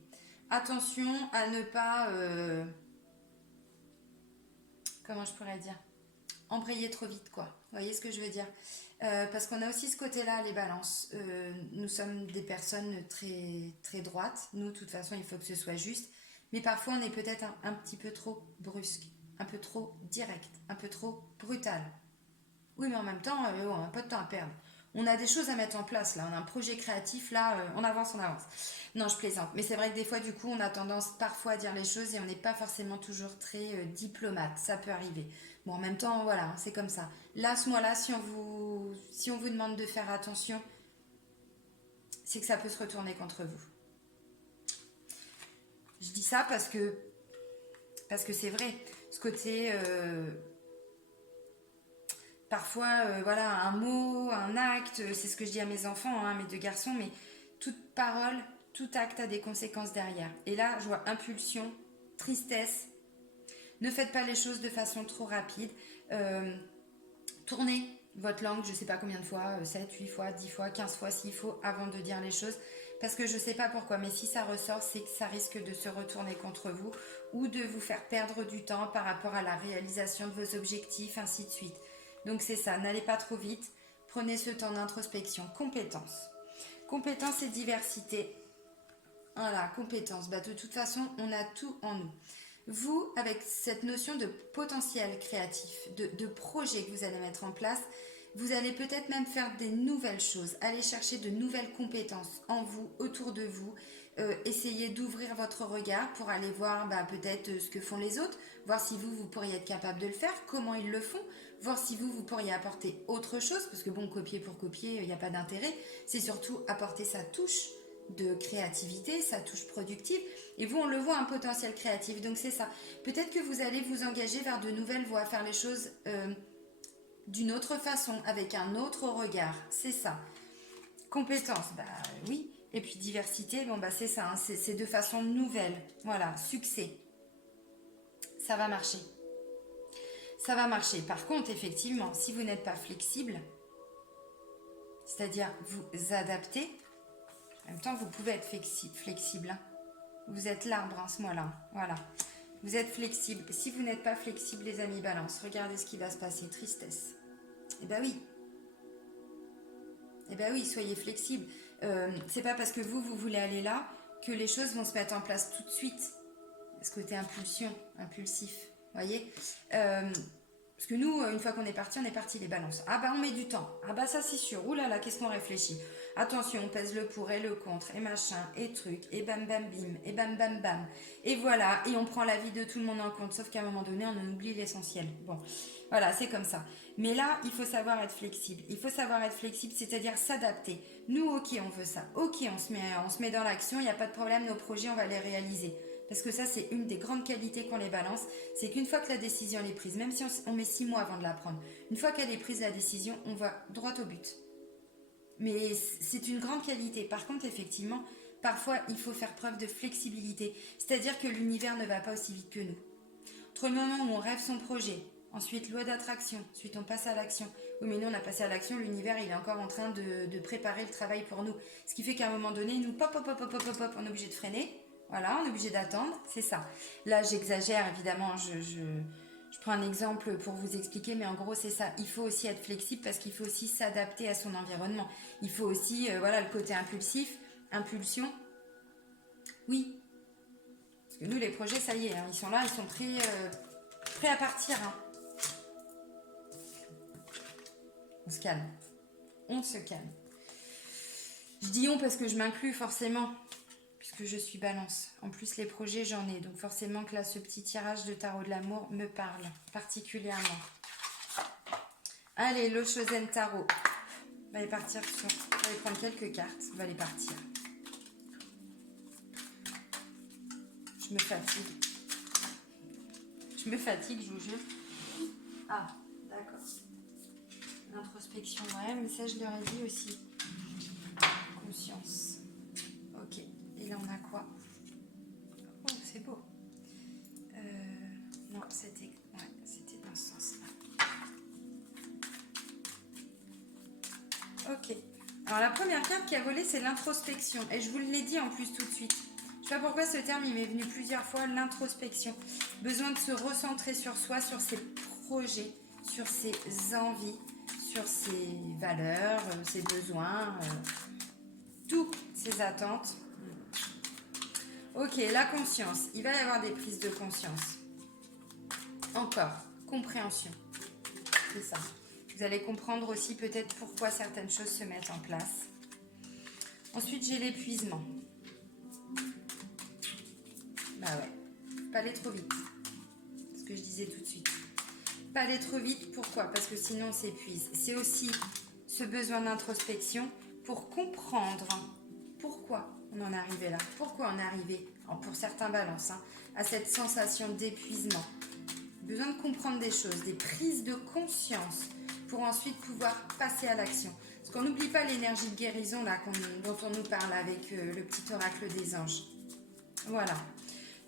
Attention à ne pas, comment je pourrais dire, embrayer trop vite, quoi. Vous voyez ce que je veux dire? Parce qu'on a aussi ce côté-là, les balances. Nous sommes des personnes très, très droites. Nous, de toute façon, il faut que ce soit juste. Mais parfois, on est peut-être un petit peu trop brusque, un peu trop direct, un peu trop brutal. Oui, mais en même temps, on n'a pas de temps à perdre. On a des choses à mettre en place, là. On a un projet créatif, là, on avance, on avance. Non, je plaisante. Mais c'est vrai que des fois, du coup, on a tendance parfois à dire les choses et on n'est pas forcément toujours très diplomate. Ça peut arriver. Bon, en même temps, voilà, c'est comme ça. Là, à ce mois-là, si on vous demande de faire attention, c'est que ça peut se retourner contre vous. Je dis ça parce que c'est vrai. Ce côté... parfois, voilà, un mot, un acte, c'est ce que je dis à mes enfants, hein, mes deux garçons, mais toute parole, tout acte a des conséquences derrière. Et là, je vois impulsion, tristesse. Ne faites pas les choses de façon trop rapide. Tournez votre langue, je ne sais pas combien de fois, 7, 8 fois, 10 fois, 15 fois s'il faut, avant de dire les choses. Parce que je ne sais pas pourquoi, mais si ça ressort, c'est que ça risque de se retourner contre vous ou de vous faire perdre du temps par rapport à la réalisation de vos objectifs, ainsi de suite. Donc c'est ça, n'allez pas trop vite, prenez ce temps d'introspection. Compétence. Compétence et diversité. Voilà, compétence. De toute façon, on a tout en nous. vous, avec cette notion de potentiel créatif, de projet que vous allez mettre en place, vous allez peut-être même faire des nouvelles choses, aller chercher de nouvelles compétences en vous, autour de vous, essayer d'ouvrir votre regard pour aller voir peut-être ce que font les autres, voir si vous pourriez être capable de le faire, comment ils le font, voir si vous pourriez apporter autre chose, parce que bon, copier pour copier, il n'y a pas d'intérêt, c'est surtout apporter sa touche de créativité, sa touche productive, et vous, on le voit, un potentiel créatif, donc c'est ça. Peut-être que vous allez vous engager vers de nouvelles voies, faire les choses d'une autre façon, avec un autre regard, c'est ça. Compétences, oui, et puis diversité, c'est ça, hein, c'est de façon nouvelle, voilà, succès, ça va marcher. Ça va marcher. Par contre, effectivement, si vous n'êtes pas flexible, c'est-à-dire vous adapter, en même temps, vous pouvez être flexible. Hein. Vous êtes l'arbre en ce mois-là. Voilà. Vous êtes flexible. Si vous n'êtes pas flexible, les amis, balance. Regardez ce qui va se passer. Tristesse. Eh ben oui. Eh ben oui, soyez flexible. C'est pas parce que vous voulez aller là que les choses vont se mettre en place tout de suite. Ce côté impulsion, impulsif. Voyez parce que nous, une fois qu'on est parti les balances. On met du temps. Ça c'est sûr. Ouh là là, qu'est-ce qu'on réfléchit. Attention, on pèse le pour et le contre, et machin, et truc, et bam bam bim, et bam bam bam. Et voilà, et on prend la vie de tout le monde en compte, sauf qu'à un moment donné, on en oublie l'essentiel. Bon, voilà, c'est comme ça. Mais là, il faut savoir être flexible. Il faut savoir être flexible, c'est-à-dire s'adapter. Nous, ok, on veut ça. Ok, on se met dans l'action, il n'y a pas de problème, nos projets, on va les réaliser. Parce que ça, c'est une des grandes qualités qu'on les balance, c'est qu'une fois que la décision est prise, même si on met 6 mois avant de la prendre, une fois qu'elle est prise la décision, on va droit au but. Mais c'est une grande qualité. Par contre, effectivement, parfois, il faut faire preuve de flexibilité, c'est-à-dire que l'univers ne va pas aussi vite que nous. Entre le moment où on rêve son projet, ensuite loi d'attraction, ensuite on passe à l'action. Oui, mais nous, on a passé à l'action, l'univers, il est encore en train de préparer le travail pour nous. Ce qui fait qu'à un moment donné, nous, on est obligé de freiner. Voilà, on est obligé d'attendre, c'est ça. Là, j'exagère, évidemment, je prends un exemple pour vous expliquer, mais en gros, c'est ça. Il faut aussi être flexible parce qu'il faut aussi s'adapter à son environnement. Il faut aussi, le côté impulsif, impulsion. Oui. Parce que nous, les projets, ça y est, hein, ils sont là, ils sont prêts à partir. Hein. On se calme. On se calme. Je dis on parce que je m'inclus forcément. Puisque je suis balance. En plus, les projets, j'en ai. Donc forcément que là, ce petit tirage de tarot de l'amour me parle particulièrement. Allez, le Chosen Tarot. On va aller partir sur... On va aller prendre quelques cartes. On va aller partir. Je me fatigue. Je me fatigue, je vous jure. Ah, d'accord. L'introspection, ouais, mais ça, je leur ai dit aussi. Conscience. Ok. Et là, on a quoi? Oh, c'est beau. Non, c'était dans ce sens-là. Ok. Alors, la première carte qui a volé, c'est l'introspection. Et je vous l'ai dit en plus tout de suite. Je sais pas pourquoi ce terme, il m'est venu plusieurs fois, l'introspection. Besoin de se recentrer sur soi, sur ses projets, sur ses envies, sur ses valeurs, ses besoins, toutes ses attentes. Ok, la conscience. Il va y avoir des prises de conscience. Encore, compréhension. C'est ça. Vous allez comprendre aussi peut-être pourquoi certaines choses se mettent en place. Ensuite, j'ai l'épuisement. Pas aller trop vite. Ce que je disais tout de suite. Pas aller trop vite, pourquoi? Parce que sinon on s'épuise. C'est aussi ce besoin d'introspection pour comprendre pourquoi on en est arrivé là. Pourquoi on est arrivé, pour certains balances, à cette sensation d'épuisement. Besoin de comprendre des choses, des prises de conscience pour ensuite pouvoir passer à l'action. Parce qu'on n'oublie pas l'énergie de guérison là, dont on nous parle avec le petit oracle des anges. Voilà.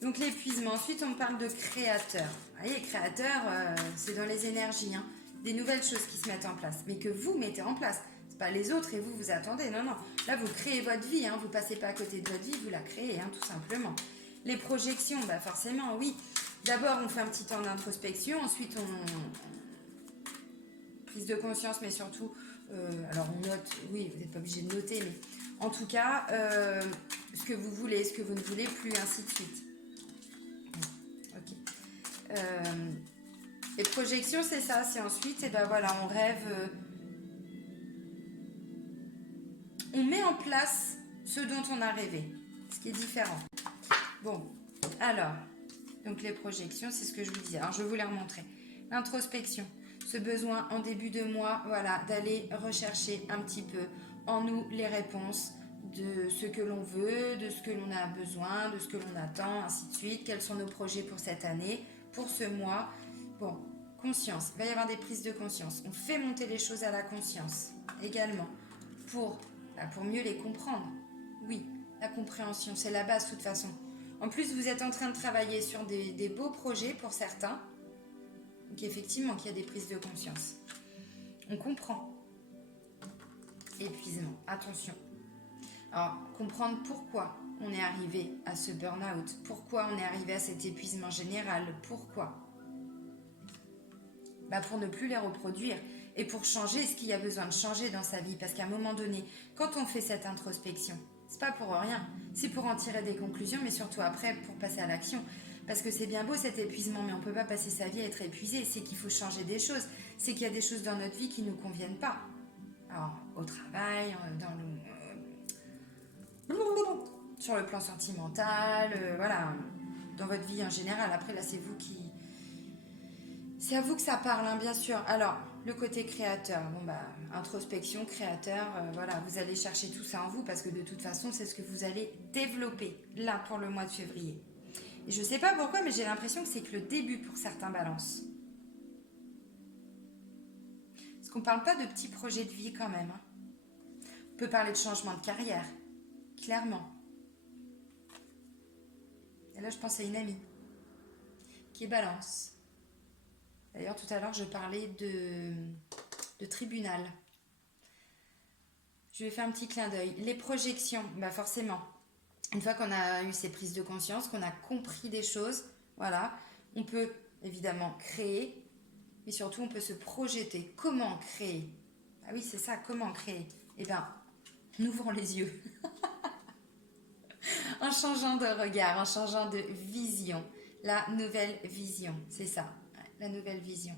Donc l'épuisement. Ensuite, on parle de créateur. Vous voyez, créateur, c'est dans les énergies. Hein. Des nouvelles choses qui se mettent en place. Mais que vous mettez en place. C'est pas les autres et vous attendez. Non, non. Là, vous créez votre vie. Hein. Vous passez pas à côté de votre vie, vous la créez, hein, tout simplement. Les projections, forcément, oui. D'abord, on fait un petit temps d'introspection. Ensuite, prise de conscience, mais surtout, alors on note, oui, vous n'êtes pas obligé de noter, mais en tout cas, ce que vous voulez, ce que vous ne voulez plus, ainsi de suite. Ok. Et projection, c'est ça. C'est ensuite, et ben voilà, on rêve. On met en place ce dont on a rêvé. Ce qui est différent. Bon, alors. Donc les projections, c'est ce que je vous disais. Alors je vais vous les remontrer. L'introspection. Ce besoin en début de mois, voilà, d'aller rechercher un petit peu en nous les réponses de ce que l'on veut, de ce que l'on a besoin, de ce que l'on attend, ainsi de suite. Quels sont nos projets pour cette année, pour ce mois. Bon, conscience. Il va y avoir des prises de conscience. On fait monter les choses à la conscience également pour mieux les comprendre. Oui, la compréhension, c'est la base de toute façon. En plus, vous êtes en train de travailler sur des beaux projets pour certains. Donc effectivement, qu'il y a des prises de conscience. On comprend. Épuisement. Attention. Alors, comprendre pourquoi on est arrivé à ce burn-out. Pourquoi on est arrivé à cet épuisement général. Pourquoi ? Pour ne plus les reproduire. Et pour changer ce qu'il y a besoin de changer dans sa vie. Parce qu'à un moment donné, quand on fait cette introspection, c'est pas pour rien. C'est pour en tirer des conclusions, mais surtout après, pour passer à l'action. Parce que c'est bien beau cet épuisement, mais on ne peut pas passer sa vie à être épuisé. C'est qu'il faut changer des choses. C'est qu'il y a des choses dans notre vie qui ne nous conviennent pas. Alors, au travail, sur le plan sentimental, voilà, dans votre vie en général. Après, là, c'est à vous que ça parle, hein, bien sûr. Alors, le côté créateur, introspection, créateur, voilà, vous allez chercher tout ça en vous parce que de toute façon, c'est ce que vous allez développer là pour le mois de février. Et je ne sais pas pourquoi, mais j'ai l'impression que c'est que le début pour certains balances. Parce qu'on ne parle pas de petits projets de vie quand même. Hein. On peut parler de changement de carrière, clairement. Et là, je pense à une amie qui est balance. D'ailleurs, tout à l'heure, je parlais de tribunal. Je vais faire un petit clin d'œil. Les projections, forcément. Une fois qu'on a eu ces prises de conscience, qu'on a compris des choses, voilà, on peut évidemment créer, mais surtout on peut se projeter. Comment créer ? Ah oui, c'est ça, comment créer ? En ouvrant les yeux. En changeant de regard, en changeant de vision. La nouvelle vision, c'est ça, la nouvelle vision.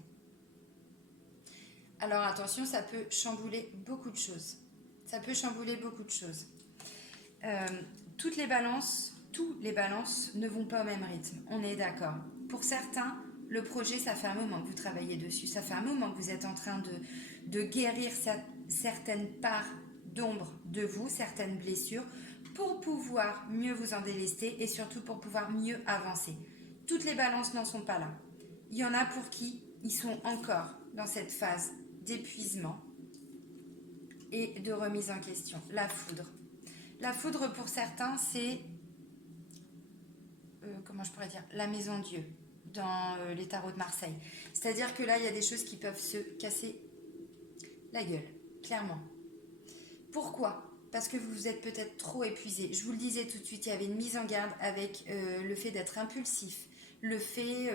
Alors attention, ça peut chambouler beaucoup de choses. Ça peut chambouler beaucoup de choses. Tous les balances ne vont pas au même rythme, on est d'accord. Pour certains, le projet, ça fait un moment que vous travaillez dessus, ça fait un moment que vous êtes en train de guérir certaines parts d'ombre de vous, certaines blessures, pour pouvoir mieux vous en délester et surtout pour pouvoir mieux avancer. Toutes les balances n'en sont pas là. Il y en a pour qui ils sont encore dans cette phase d'épuisement et de remise en question. La foudre. La foudre, pour certains, c'est, comment je pourrais dire, la maison Dieu dans les tarots de Marseille. C'est-à-dire que là, il y a des choses qui peuvent se casser la gueule, clairement. Pourquoi ? Parce que vous êtes peut-être trop épuisé. Je vous le disais tout de suite, il y avait une mise en garde avec le fait d'être impulsif. Le fait,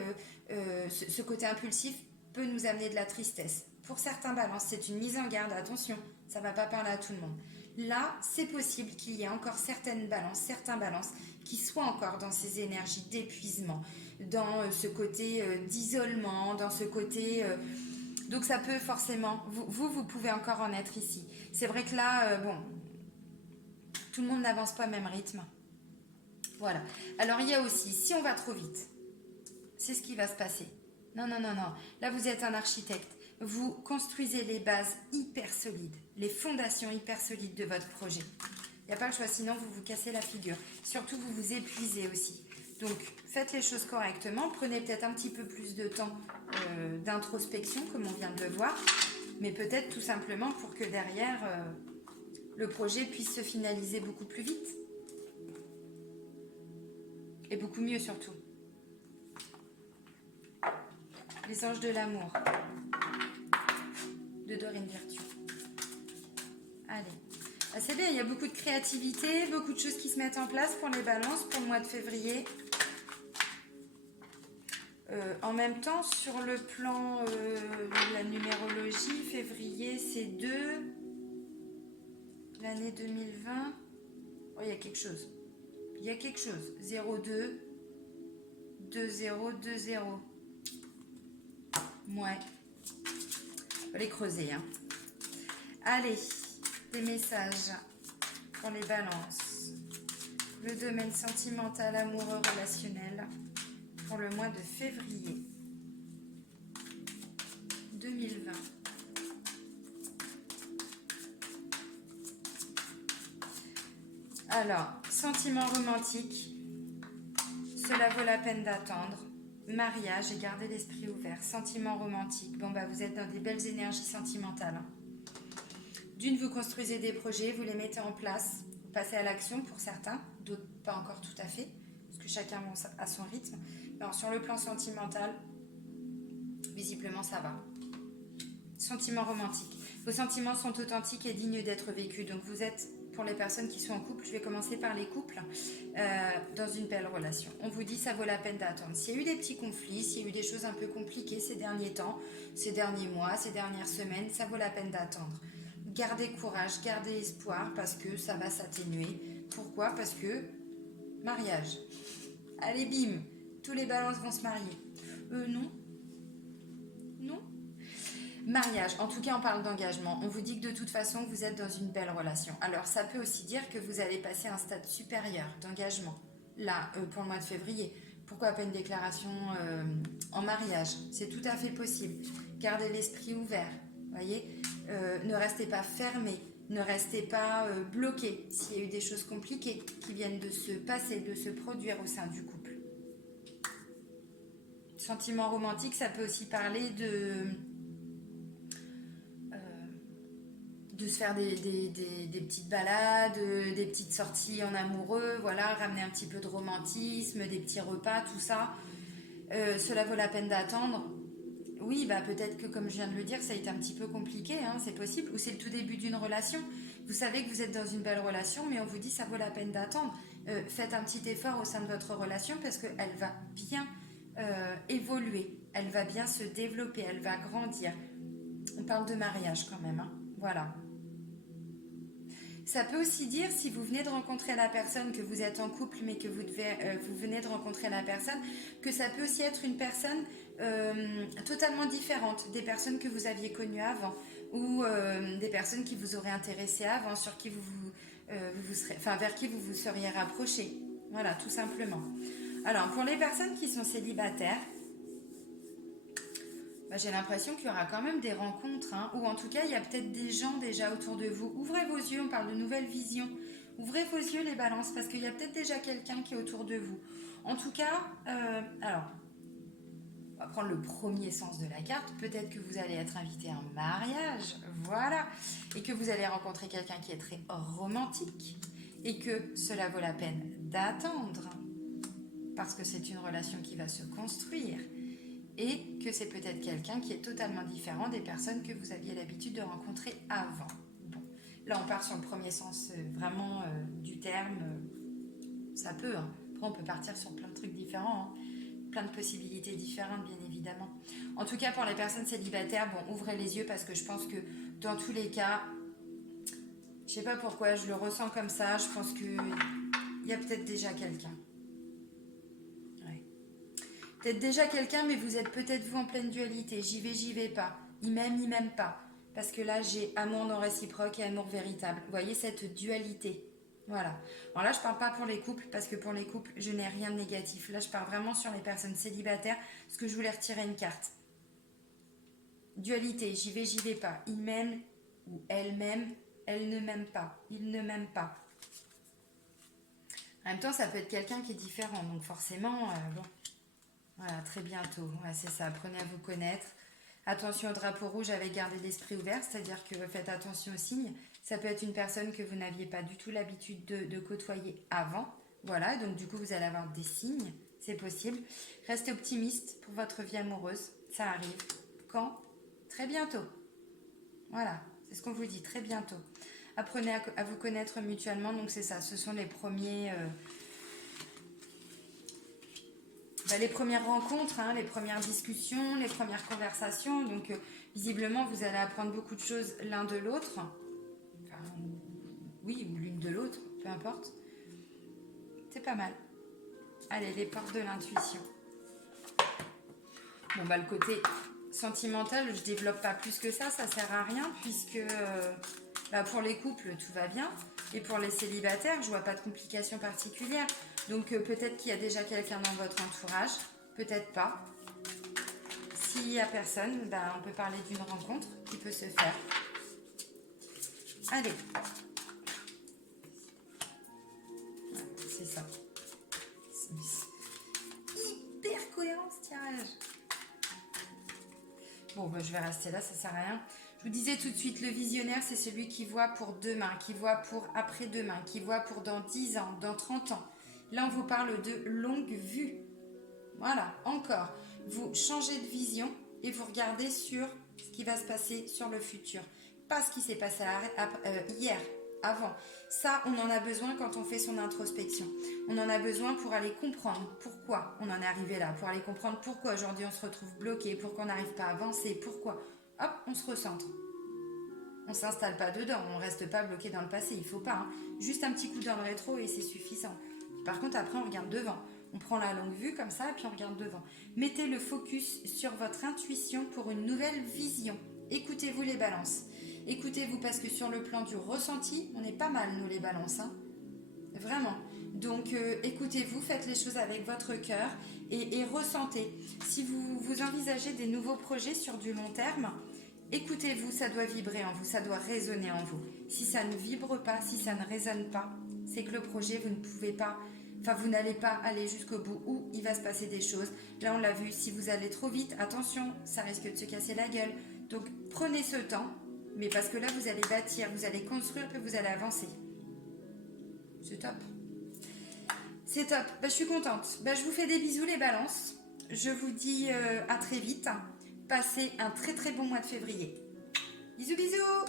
ce côté impulsif peut nous amener de la tristesse. Pour certains balances, c'est une mise en garde. Attention, ça ne va pas parler à tout le monde. Là, c'est possible qu'il y ait encore certains balances qui soient encore dans ces énergies d'épuisement, dans ce côté d'isolement, dans ce côté... donc ça peut forcément... Vous pouvez encore en être ici. C'est vrai que là, tout le monde n'avance pas au même rythme. Voilà. Alors il y a aussi, si on va trop vite, c'est ce qui va se passer. Non. Là, vous êtes un architecte. Vous construisez les bases hyper solides, les fondations hyper solides de votre projet. Il n'y a pas le choix, sinon vous vous cassez la figure. Surtout, vous vous épuisez aussi. Donc, faites les choses correctement. Prenez peut-être un petit peu plus de temps d'introspection, comme on vient de le voir. Mais peut-être tout simplement pour que derrière, le projet puisse se finaliser beaucoup plus vite. Et beaucoup mieux surtout. Les anges de l'amour. De Dorine Virtue. Allez. C'est bien, il y a beaucoup de créativité, beaucoup de choses qui se mettent en place pour les balances pour le mois de février. En même temps, sur le plan de la numérologie, février, c'est 2. L'année 2020, il y a quelque chose. 02, 20, 20. Ouais. Faut les creuser, hein. Allez, des messages pour les balances. Le domaine sentimental, amoureux, relationnel pour le mois de février 2020. Alors, sentiment romantique, cela vaut la peine d'attendre. Mariage et garder l'esprit ouvert. Sentiment romantique, bon bah vous êtes dans des belles énergies sentimentales. Hein. D'une, vous construisez des projets, vous les mettez en place, vous passez à l'action pour certains, d'autres pas encore tout à fait, parce que chacun a son rythme. Alors, sur le plan sentimental, visiblement ça va. Sentiment romantique. Vos sentiments sont authentiques et dignes d'être vécus, donc vous êtes... Pour les personnes qui sont en couple, je vais commencer par les couples dans une belle relation. On vous dit ça vaut la peine d'attendre. S'il y a eu des petits conflits, s'il y a eu des choses un peu compliquées ces derniers temps, ces derniers mois, ces dernières semaines, ça vaut la peine d'attendre. Gardez courage, gardez espoir parce que ça va s'atténuer. Pourquoi? Parce que mariage. Allez bim, tous les balances vont se marier. Non. Non. Mariage, en tout cas on parle d'engagement. On vous dit que de toute façon vous êtes dans une belle relation. Alors ça peut aussi dire que vous allez passer à un stade supérieur d'engagement. Là, pour le mois de février. Pourquoi pas une déclaration en mariage? C'est tout à fait possible. Gardez l'esprit ouvert. Voyez, ne restez pas fermé. Ne restez pas bloqué s'il y a eu des choses compliquées qui viennent de se passer, de se produire au sein du couple. Sentiment romantique, ça peut aussi parler de se faire des petites balades, des petites sorties en amoureux, voilà, ramener un petit peu de romantisme, des petits repas, tout ça. Cela vaut la peine d'attendre. Oui, bah peut-être que comme je viens de le dire, ça a été un petit peu compliqué, hein, c'est possible, ou c'est le tout début d'une relation. Vous savez que vous êtes dans une belle relation, mais on vous dit ça vaut la peine d'attendre. Faites un petit effort au sein de votre relation parce qu'elle va bien évoluer, elle va bien se développer, elle va grandir. On parle de mariage quand même, hein. Voilà. Ça peut aussi dire, si vous venez de rencontrer la personne, que vous êtes en couple, mais que vous venez de rencontrer la personne, que ça peut aussi être une personne totalement différente des personnes que vous aviez connues avant, ou des personnes qui vous auraient intéressé avant, sur qui vers qui vous vous seriez rapproché. Voilà, tout simplement. Alors, pour les personnes qui sont célibataires, j'ai l'impression qu'il y aura quand même des rencontres, hein, ou en tout cas, il y a peut-être des gens déjà autour de vous. Ouvrez vos yeux, on parle de nouvelles visions. Ouvrez vos yeux, les balances, parce qu'il y a peut-être déjà quelqu'un qui est autour de vous. En tout cas, alors, on va prendre le premier sens de la carte. Peut-être que vous allez être invité à un mariage, voilà, et que vous allez rencontrer quelqu'un qui est très romantique, et que cela vaut la peine d'attendre, parce que c'est une relation qui va se construire. Et que c'est peut-être quelqu'un qui est totalement différent des personnes que vous aviez l'habitude de rencontrer avant. Bon, là on part sur le premier sens vraiment du terme, ça peut, hein. Après on peut partir sur plein de trucs différents, hein. Plein de possibilités différentes bien évidemment. En tout cas pour les personnes célibataires, bon, ouvrez les yeux parce que je pense que dans tous les cas, je sais pas pourquoi, je le ressens comme ça, je pense qu'il y a peut-être déjà quelqu'un. Peut-être déjà quelqu'un, mais vous êtes peut-être vous en pleine dualité. J'y vais pas. Il m'aime pas. Parce que là, j'ai amour non réciproque et amour véritable. Vous voyez cette dualité. Voilà. Alors là, je parle pas pour les couples, parce que pour les couples, je n'ai rien de négatif. Là, je parle vraiment sur les personnes célibataires, parce que je voulais retirer une carte. Dualité, j'y vais pas. Il m'aime ou elle m'aime, elle ne m'aime pas. Il ne m'aime pas. En même temps, ça peut être quelqu'un qui est différent. Donc forcément, bon... Voilà, très bientôt. Ouais, c'est ça, apprenez à vous connaître. Attention au drapeau rouge avec garder l'esprit ouvert, c'est-à-dire que faites attention aux signes. Ça peut être une personne que vous n'aviez pas du tout l'habitude de côtoyer avant. Voilà, donc du coup, vous allez avoir des signes, c'est possible. Restez optimiste pour votre vie amoureuse. Ça arrive. Quand? Très bientôt. Voilà, c'est ce qu'on vous dit, très bientôt. Apprenez à vous connaître mutuellement, donc c'est ça, ce sont les premiers... les premières rencontres, hein, les premières discussions, les premières conversations. Donc, visiblement, vous allez apprendre beaucoup de choses l'un de l'autre. Enfin, oui, ou l'une de l'autre, peu importe. C'est pas mal. Allez, les portes de l'intuition. Bon, le côté Sentimental, je développe pas plus que ça sert à rien puisque pour les couples tout va bien et pour les célibataires je vois pas de complications particulières. Donc peut-être qu'il y a déjà quelqu'un dans votre entourage, peut-être pas. S'il y a personne, on peut parler d'une rencontre qui peut se faire. Allez, ouais, c'est ça. C'est hyper cohérent ce tirage. Bon, je vais rester là, ça sert à rien. Je vous disais tout de suite, le visionnaire, c'est celui qui voit pour demain, qui voit pour après-demain, qui voit pour dans 10 ans, dans 30 ans. Là, on vous parle de longue vue. Voilà, encore. Vous changez de vision et vous regardez sur ce qui va se passer sur le futur. Pas ce qui s'est passé hier, avant. Ça, on en a besoin quand on fait son introspection. On en a besoin pour aller comprendre pourquoi on en est arrivé là, pour aller comprendre pourquoi aujourd'hui on se retrouve bloqué, pourquoi on n'arrive pas à avancer, pourquoi. Hop, on se recentre. On ne s'installe pas dedans, on ne reste pas bloqué dans le passé, il ne faut pas. Hein. Juste un petit coup dans le rétro et c'est suffisant. Par contre, après, on regarde devant. On prend la longue vue comme ça et puis on regarde devant. Mettez le focus sur votre intuition pour une nouvelle vision. Écoutez-vous les balances. Écoutez-vous parce que sur le plan du ressenti, on est pas mal nous les balances. Hein. Vraiment. Donc écoutez-vous, faites les choses avec votre cœur et ressentez. Si vous envisagez des nouveaux projets sur du long terme, écoutez-vous, ça doit vibrer en vous, ça doit résonner en vous. Si ça ne vibre pas, si ça ne résonne pas, c'est que le projet, vous ne pouvez pas... vous n'allez pas aller jusqu'au bout où il va se passer des choses. Là, on l'a vu, si vous allez trop vite, attention, ça risque de se casser la gueule. Donc, prenez ce temps, mais parce que là, vous allez bâtir, vous allez construire, puis vous allez avancer. C'est top. C'est top. Je suis contente. Je vous fais des bisous, les balances. Je vous dis à très vite. Passez un très très bon mois de février. Bisous, bisous!